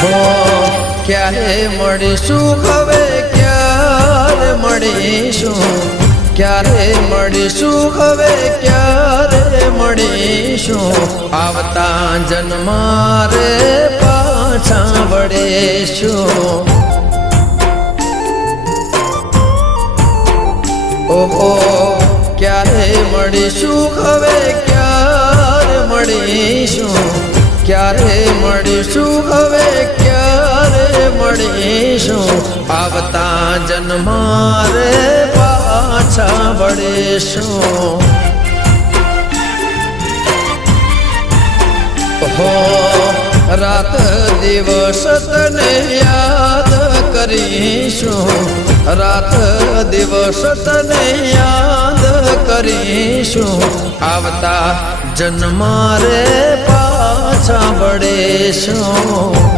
હો ક્યારે મળીશું હવે ક્યારે મળીશું ક્યારે મળીશું હવે ક્યારે મળીશું આવતા જન્મારે પાછા વળીશું ઓહો ક્યારે મળીશું હવે ક્યારે મળીશું ક્યારે મળીશું હવે ક્યારે મળીશું આવતા જન્મારે પાછા વળીશું હો રાત દિવસ તને યાદ કરીશું રાત દિવસ તને યાદ કરીશું આવતા જન્મારે પાછા વળીશું